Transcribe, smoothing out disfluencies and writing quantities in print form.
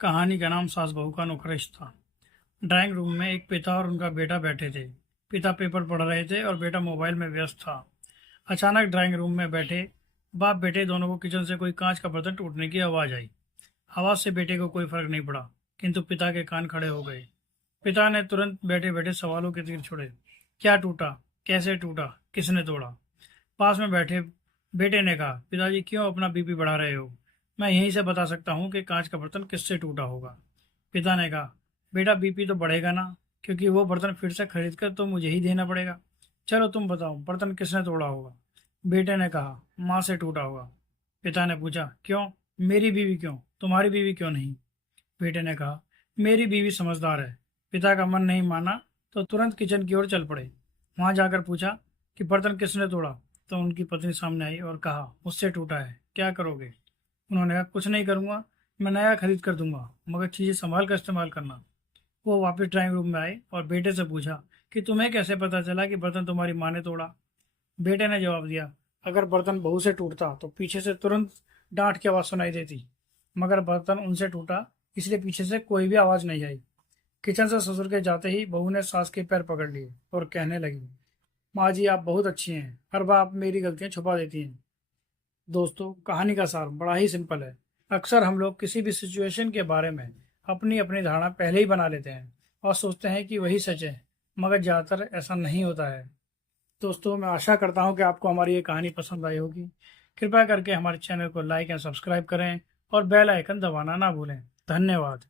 कहानी का नाम सास बहू का अनोखा रिश्ता। ड्राइंग रूम में एक पिता और उनका बेटा बैठे थे। पिता पेपर पढ़ रहे थे और बेटा मोबाइल में व्यस्त था। अचानक ड्राइंग रूम में बैठे बाप बेटे दोनों को किचन से कोई कांच का बर्तन टूटने की आवाज़ आई। आवाज़ से बेटे को कोई फर्क नहीं पड़ा, किंतु पिता के कान खड़े हो गए। पिता ने तुरंत बैठे बैठे सवालों के तीर छोड़े। क्या टूटा? कैसे टूटा? किसने तोड़ा? पास में बैठे बेटे ने कहा, पिताजी क्यों अपना बीपी बढ़ा रहे हो? मैं यहीं से बता सकता हूँ कि कांच का बर्तन किससे टूटा होगा। पिता ने कहा, बेटा बीपी तो बढ़ेगा ना, क्योंकि वो बर्तन फिर से खरीद कर तो मुझे ही देना पड़ेगा। चलो तुम बताओ, बर्तन किसने तोड़ा होगा? बेटे ने कहा, माँ से टूटा होगा। पिता ने पूछा, क्यों? मेरी बीवी क्यों, तुम्हारी बीवी क्यों नहीं? बेटे ने कहा, मेरी बीवी समझदार है। पिता का मन नहीं माना तो तुरंत किचन की ओर चल पड़े। वहां जाकर पूछा कि बर्तन किसने तोड़ा। तो उनकी पत्नी सामने आई और कहा, मुझसे टूटा है, क्या करोगे? उन्होंने कहा, कुछ नहीं करूंगा, मैं नया खरीद कर दूंगा, मगर चीज़ें संभाल कर इस्तेमाल करना। वो वापस ड्राइंग रूम में आए और बेटे से पूछा कि तुम्हें कैसे पता चला कि बर्तन तुम्हारी माँ ने तोड़ा? बेटे ने जवाब दिया, अगर बर्तन बहू से टूटता तो पीछे से तुरंत डांट की आवाज़ सुनाई देती, मगर बर्तन उनसे टूटा, इसलिए पीछे से कोई भी आवाज़ नहीं आई। किचन से ससुर के जाते ही बहू ने सास के पैर पकड़ लिए और कहने लगी, माँ जी आप बहुत अच्छी हैं, हर बार आप मेरी गलतियाँ छुपा देती हैं। दोस्तों, कहानी का सार बड़ा ही सिंपल है। अक्सर हम लोग किसी भी सिचुएशन के बारे में अपनी अपनी धारणा पहले ही बना लेते हैं और सोचते हैं कि वही सच है, मगर ज़्यादातर ऐसा नहीं होता है। दोस्तों, मैं आशा करता हूँ कि आपको हमारी ये कहानी पसंद आई होगी। कृपया करके हमारे चैनल को लाइक एंड सब्सक्राइब करें और बेल आइकन दबाना ना भूलें। धन्यवाद।